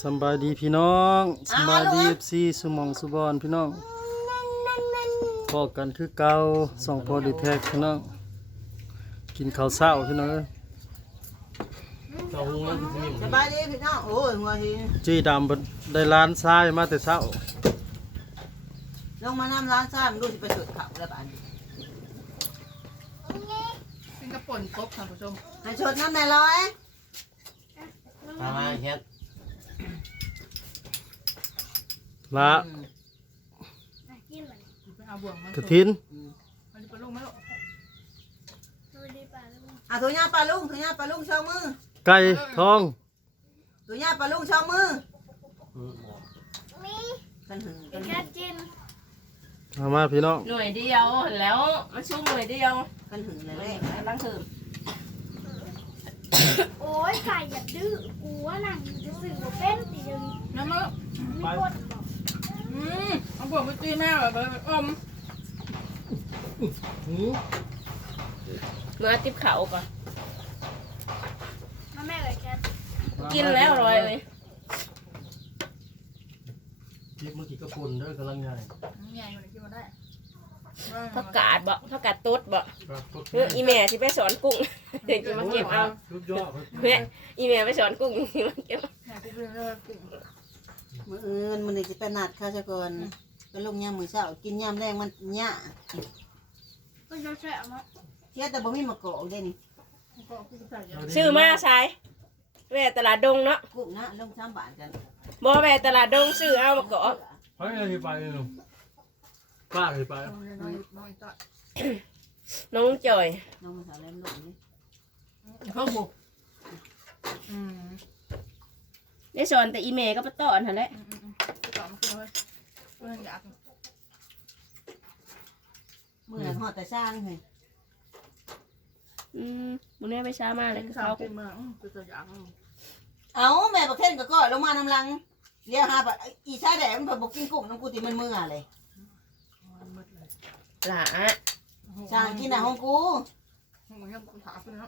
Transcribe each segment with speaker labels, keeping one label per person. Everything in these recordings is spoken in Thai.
Speaker 1: สบายดีพี่น้องสบายดีFCสุหมองสุบอนพี่น้องพอกันคือเก่าสองพอดีแท็กพี่น้องกินข้าวเช้าพี่น้อง
Speaker 2: สบายดีพี่น้องโอ้ยหัวหิน
Speaker 1: จี้ดำได้ร้านทรายมาแต่เช้า
Speaker 2: ลงมาน้ำร้านซ่ามันดูสิไปสุดเขาแล้วบ้าน
Speaker 3: เป็นกระป่นครบท่านผู้ชม
Speaker 2: ให้ชดน้ำแม่ร้อย
Speaker 4: มาเฮ็ด
Speaker 1: ละ
Speaker 3: ไปเอาบ่วงมาก
Speaker 1: ระถิน
Speaker 3: มันจะไปลงไหมลูก
Speaker 2: ถุงยาปลาลุงถุงยาปลาลุงช่องมือ
Speaker 1: ไก่ทอง
Speaker 2: ถุงยาปลาลุงช่องมือกันหึงกันหึง
Speaker 1: เอามาพี่น้อง
Speaker 5: หน่วยเดียวแล้วมันชุ่มหน่วยเดียว
Speaker 2: กันหึงเลยแม่
Speaker 5: ตั้งถือ
Speaker 6: โอ้ยไก่อย่าดื้อกูว่าหนังจะสื่อว่าเป็นตีเดียวนี้
Speaker 3: น้ำมัน
Speaker 6: ไม่กดบอก
Speaker 3: เอาบ่วงไปตีแม่แบบอม
Speaker 5: เมื่อติ๊บเขาก่อน
Speaker 6: มาแม่เลยแก
Speaker 5: กินแล้วอร่อยเลย
Speaker 1: คลิปเมื่อกี้กระปุ่นเด้อกำลังใหญ่
Speaker 3: ใหญ่กว่านี้กินมาได้
Speaker 5: ผักกาดบ่ผักกาดต๊ดบ่อีแม่ที่ไปสอนกุ้งเดี๋ยวจะมาเก็บเอา
Speaker 1: สุดยอด
Speaker 5: แม่อีแม่ไปสอนกุ้งที่มาเก็บ
Speaker 2: มืออื่นมันจะไปนัดข้าวซะก่อนไปลงยามมื้อเช้ากินยามแรงมันหญ้า
Speaker 6: ก็จะแฉะมา
Speaker 2: เที่ยแต่บ่มีมะกอกเด่น
Speaker 5: ซื้อมาใช้แม่ตลาดดงเนาะ
Speaker 2: กุ้งนะลง3 บาทกัน
Speaker 5: บ่แม่ตลาดดงซื้อเอามาเกาะ
Speaker 1: ไปไงไปหนุ่มป้าไป
Speaker 5: น้องจ่อย
Speaker 2: น้องมาสาวแลมลงนี่
Speaker 3: เขาบุก
Speaker 5: ได้สอนแต่อีแม่ก็ไปต้อนหั่นแหละ
Speaker 3: ต่อมาคือเลยเพื่อนอยาก
Speaker 2: มื้อนั้นฮอดแต่สร้างเฮ้ย
Speaker 5: มื้อนี้ไปช้ามาเลย
Speaker 3: สา
Speaker 5: เขา
Speaker 3: วกินมาคืออยาก
Speaker 2: เอาแม่บักเท่นก็ลงมาน้ำลังเลี้ยวหาบัดอีชาแดงมันบ่กินกุ้งน้ำกูติมันมื้อเลย
Speaker 5: หลา
Speaker 2: ช่างกินน่ะของกู
Speaker 3: มันยังถามกันเนาะ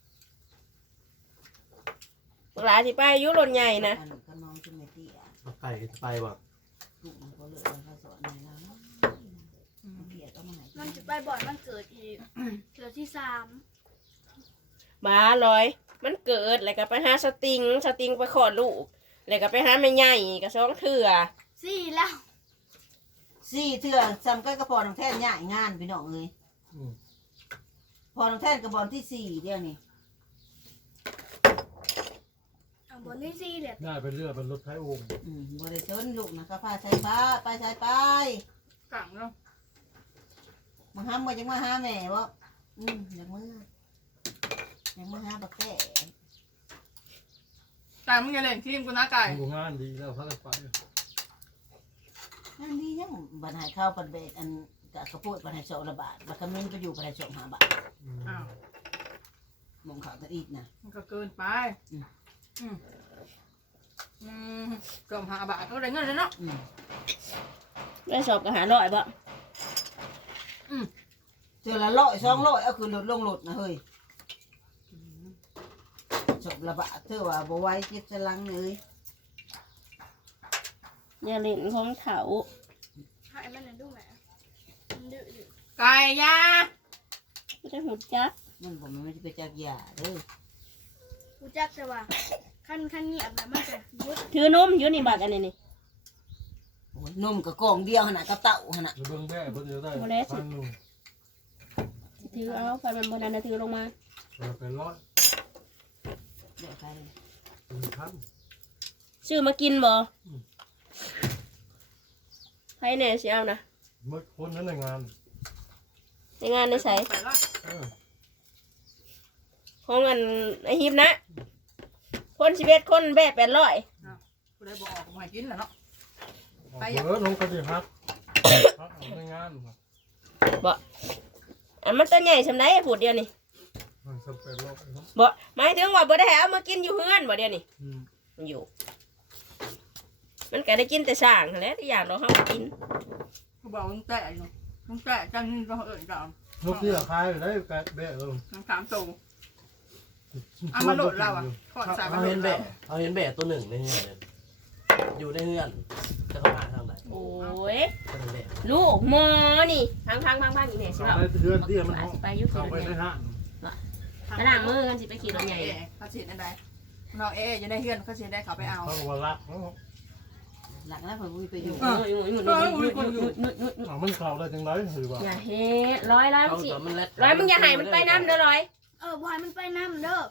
Speaker 5: หลาสิไปอยุรถใหญ่นะ
Speaker 2: ก็น้องขึ้นไม่เตี้ย
Speaker 1: ไก่ไปว่ะ
Speaker 2: กุ้งมันก็เลยเขาสอนในแล้วเตี้ยก็มาไหน
Speaker 6: มันจะไปบ่อยมันเกิดอีกเกิดที่3
Speaker 5: บ้าลอย มันเกิดแล้วก็ไปหาสติงไปขอดลูกแล้วก็ไปหาแม่ใหญ่ก็สองเถื่อ
Speaker 6: 4แล้ว
Speaker 2: สี่เถื่อซ้ำก็กระพอน้องแท่นย่ายงานพี่น้องเอ้ยพอน้องแท่นกระบอกที่4เดียวนี่
Speaker 6: อ่ะบนที่4เหลือ
Speaker 1: น่าเป็นเรือเป็นรถไถโอ่ง
Speaker 2: บริชนลูกนะก็พาใช้ป้าไปใช้ไป
Speaker 3: กังเนาะ
Speaker 2: มาห้ามมาจังมาหาแม่บ่อยากมือหาบักแก่
Speaker 3: แต่มึงอย่าเล่นทีมกูนะไก่
Speaker 1: งานดีแล้วพักไป
Speaker 2: นั่นดียังบันหายข้าวปันเบ็ดอันกะกระปุกบันหาย2 บาทบักขมิ้นไปอยู่บันหาย5 บาท
Speaker 3: อ้าว
Speaker 2: มองเขาวก็อีกนะ
Speaker 3: มันก็เกินไปเกือบ5 บาทก็ได้เงินเลยเนาะ
Speaker 5: ได้สอบก็หาร้อยบ่
Speaker 2: เจอละ100 200เอาคือลดลงลดนะเฮ้ย2 บาทเธอว่าบ่ไหวเจ็บสลังเลย
Speaker 5: อย่าเล่นของเขา
Speaker 6: ให้มันน่ะดูแหมมันดื้ออยู่
Speaker 3: ไก่ยา
Speaker 5: ไม่ได้หูจัก
Speaker 2: มันผมมันจะไปจากยาเด้อ
Speaker 6: กูจักแต่ว่าขั้นเงียบแล้วมันจะยุด
Speaker 5: ถือนมอยู่นี่บักอันนี้นี่
Speaker 2: โอ้ยนมกับกล่องเดียวขนาดกับเต่าขนาด
Speaker 1: เบิ่งแม่เพิ่นจะได้พันหนุ่ม
Speaker 5: ถือเอาไฟมันบนนั้นถือลงมา
Speaker 1: เป็นร้อย
Speaker 2: เดี๋ยวไปเลย
Speaker 1: เป็นพัน
Speaker 5: ซื้อมากินบ่ไผแน่สิเอานะ
Speaker 1: เมื่อคนนั้นในงาน
Speaker 5: ในงานได้ใส่
Speaker 3: ไปละ
Speaker 5: ของอันไอฮิปนะคน11คนแบะ800
Speaker 3: กูได้บอกออกมากินแล้วเนาะ
Speaker 1: น้องก็ดีฮักในงาน
Speaker 5: อันมันตัวใหญ่สำไดพูดเดียวนี่
Speaker 1: มันสเปรย์โลก
Speaker 5: บ่หมายถึงว่าบ่ได้ให้เอามากินอยู่เฮือนบ่เดียวนี่มันอยู่ มันก็ได้กินแต่สร้างนั่นแหละที่อย่างเราเฮากิน
Speaker 3: กูบอกมึงแตะอยู่มึงแตะจังก็เอิญจัง
Speaker 1: นกที่ราคาอยู่ได้แปดเบะเลย
Speaker 3: น้ำ3 ตัวเอามาโหลดเราอ่ะขอดสายมา
Speaker 4: เอา
Speaker 3: โหล
Speaker 4: เห็
Speaker 3: ด
Speaker 4: น
Speaker 3: เรา
Speaker 4: แบะเอาเห็นแบะตัวหนึ่งในนี่เลยอยู่ในเฮือนจะเข้ามาทางไหน
Speaker 5: โอ้ย
Speaker 4: ก็ทางเด็ก
Speaker 5: ลูกหมอนี่พังอีเนี่ยใช่
Speaker 1: เอา
Speaker 5: ป่ะ
Speaker 1: ไปเดือนที่มันห้อง
Speaker 5: ไปยุค
Speaker 1: เอา
Speaker 5: รถ
Speaker 1: ไป
Speaker 5: ให
Speaker 1: ใน
Speaker 5: ญ่
Speaker 1: ห้าง
Speaker 5: กระด่างมือกันสิไปขี่รถใหญ่
Speaker 3: เขาฉีดอันใดน้องอยู่ในเฮือนเขาฉีดได้เขาไปเอา
Speaker 1: เขาบอกว่ารัก
Speaker 2: หลักแล้วผมไปอยู่
Speaker 1: เอามันเข้าได้จังไรหรือว่า
Speaker 5: อย่าเฮ็ดร้อย
Speaker 4: เขา
Speaker 5: สิ
Speaker 4: ตัวมันเล็ด
Speaker 5: ร้อยมึงอย่าให้มันไปน้ำเด้อร้อย
Speaker 6: บอยมันไปน้ำเด้อ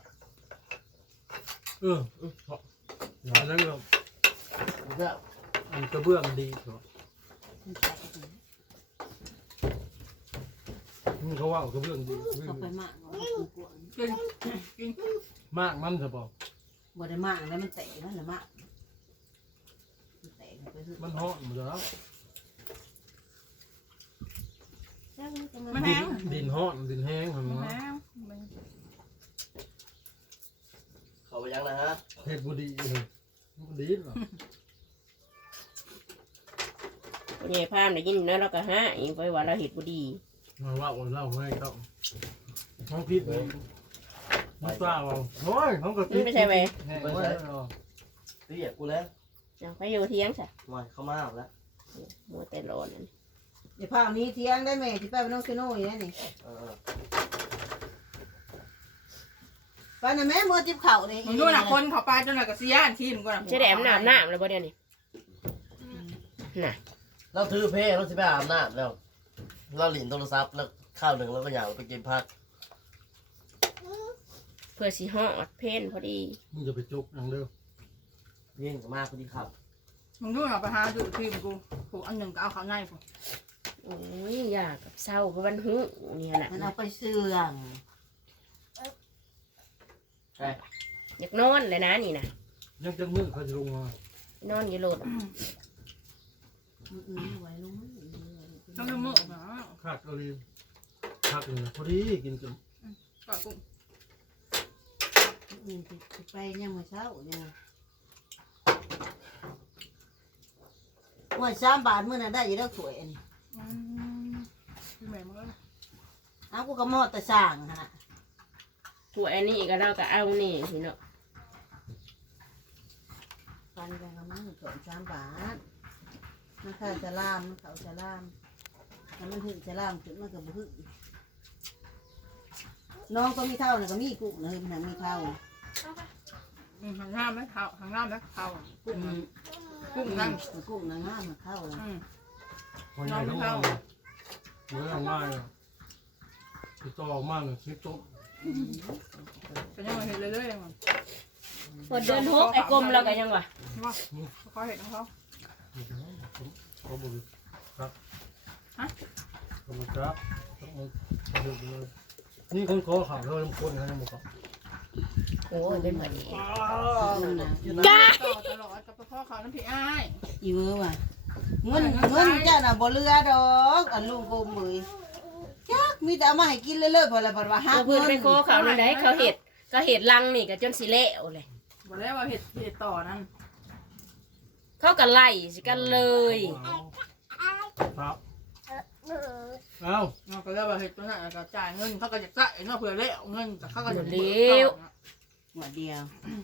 Speaker 1: อย่าได้เลย
Speaker 4: เพื่อ
Speaker 1: อันกระเบื้องดีเถอะเขาว่ากระเบื้องดี
Speaker 2: เขาไปมาก
Speaker 3: กินกิน
Speaker 1: มากมันจะบอก
Speaker 2: บ่ได้มากแล้วมันเตะมันละมากเตะไปสุด
Speaker 1: มันห้อนหมดแล้ว
Speaker 3: มันแห้ง
Speaker 1: ดินห้อนดินแห้งมัน
Speaker 3: แห้ง
Speaker 4: เขาไปยังนะฮะ
Speaker 1: เห็ดบุดีเลยดีหรอ
Speaker 5: ใหญ่พามได้ยินแล้วเราก็ฮะอีกไปว่าเราเห็ดบ่ดี
Speaker 1: มาว่าวันเล่าให้เขาเขาคิดเลยน้ำตาเราโอ้ยเขาก็คิดแห้งไว้
Speaker 4: เรียกกูแล้ว
Speaker 5: เราไปอยู่เที่ยงจ้ะ
Speaker 4: มาเข้ามาแล้ว
Speaker 5: มัวแต่ร้อนนั่น
Speaker 2: เดี๋ยวพานี้เที่ยงได้ไหมที่ไปน้องซิโน่อย่างนี้ ไปนะแม่มือจิบเข่าเลย
Speaker 3: มึงดูนะคนเขาไปจนหนักกระเซียนทีมกูนะ
Speaker 5: ใช่แดมน้ำแล้วบ่เดี๋ยวนี้น่ะ
Speaker 4: เราถือเพลเราสิไปอาบน้ำแล้วเราหลินโทรศัพท์แล้วข้าวหนึ่งแล้วก็อยากไปกินผัก
Speaker 5: เพื่อสิฮอดเพนพอดี
Speaker 1: มึงจะไปจุกอย่างเดิม
Speaker 4: ยิ่งมากพอดีครับ
Speaker 3: มึงดูนะไปหาดูทีมกูผูกอันหนึ่งก็เอาเขาในผูก
Speaker 5: โอ้ยอยากกับเศร้ากับวันหูเนี่ยน่ะ
Speaker 2: มันเอาไปเสื่อง
Speaker 5: อยากนอนเลยนะนี่นะ
Speaker 1: ยังจะมือเขาจะลงมาน
Speaker 5: อนอยู่โลด
Speaker 2: ไว้ลง
Speaker 3: ต้องดูมือนะ
Speaker 1: ขาดกะลีขาดเลยพอดีกินจน
Speaker 3: ก่อนกู
Speaker 2: ไปเนี่ยมือเช้าเนี่ยวัน3 บาทมื้อนั้นได้อยู่แล้วสวยอันนี้
Speaker 3: แม่มึงก็
Speaker 2: เอากูก็มอดแต่สร้างฮะ
Speaker 5: พวกอันนี้ก็เราก็เอานี่พี่เนาะ
Speaker 2: ฟันกันก็มันสอน3 บาทมันข้าจะล่ามมันเขาจะล่ามแล้วมันถึงจะล่ามถึงมันก็บ่ถึงน้องก็มีเท่าน่ะก็มีกุ้งเลยมันมีเท่า
Speaker 3: หางหน้าไหมเท้าหางหน้าไหมเท้ากุ้งกุ้งนั่ง
Speaker 2: กุ้งนางงามมันเท่าเลย
Speaker 1: พอใหญ่ต้องเอาเมื่อง่ายติดต่อออกมาเลยคิดต้ม
Speaker 3: จะยังมาเห็นเรื่อยๆมั้ง
Speaker 5: พอเดินฮกไอ้กลมเราก็ยังวะ
Speaker 3: ว่าเขาเห็นของเขา
Speaker 1: เขาบอกครับขอบคุณครับนี่คนขอข่าวเราคนนะยังบอก
Speaker 5: โอ้ยเป็นแบบนี้
Speaker 3: กาตลอดกับพ่อเขาน้ำพี่อ้าย
Speaker 2: อีเวอร์ว่ะเงินเจ้าน่ะบ่เรือดอกอันลุงกลมมือจักมีแต่เอามาให้กินเรื่อยๆพอแล้วพอว่าหัก
Speaker 5: เพื่อนไปโคเขานั่นได้เขาเห็ดก็เห็ดลังนี่ก็จนสิเละเลย
Speaker 3: บอกแล้วว่าเห็ดต่อนั่น
Speaker 5: เขาก็ไล่สิกันเลย
Speaker 1: ครับเอา
Speaker 3: เราก็เรียกว่าเห็ดตัวนั้นก็จ่ายเงินเขาก็จะจ่ายเนาะเผื่อเละเงินแต่เขาก็จะ
Speaker 2: หัวเดียว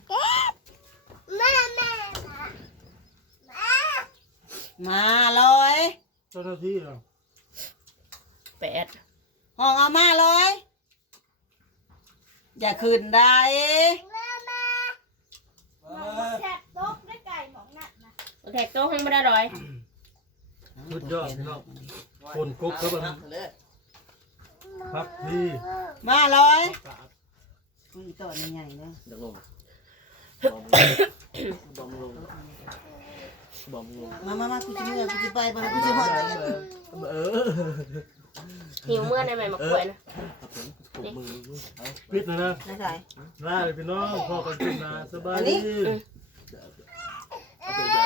Speaker 2: มาเลย
Speaker 1: เจ้าหน้าที่เรา
Speaker 5: 8
Speaker 2: ห้องเอามาเลยอย่าขึ้นได้
Speaker 6: แซ่บโต๊ะได้ไก่หมองนัดนะ
Speaker 5: แท็กโต๊ะให้ไม่ได้ร้อย
Speaker 1: สุดยอดพี่น้องคนกุ๊กครับผมครับพี่
Speaker 2: มาเลยอุ้ยต่อใหญ่ๆเลย
Speaker 4: เดี๋ยวลงบอมลงบอมลง
Speaker 2: มากูจะเมื่อกูจะไปบ้านกูจะหอดอะไรกัน
Speaker 5: หิวเมื่อในใหม่มาป่วยนะ
Speaker 4: มือ
Speaker 1: ปิดนะนะ
Speaker 2: ไม่ใช่
Speaker 1: ลาเลยพี่น้องพ่อกันกินนะสบายดี
Speaker 4: เอาไป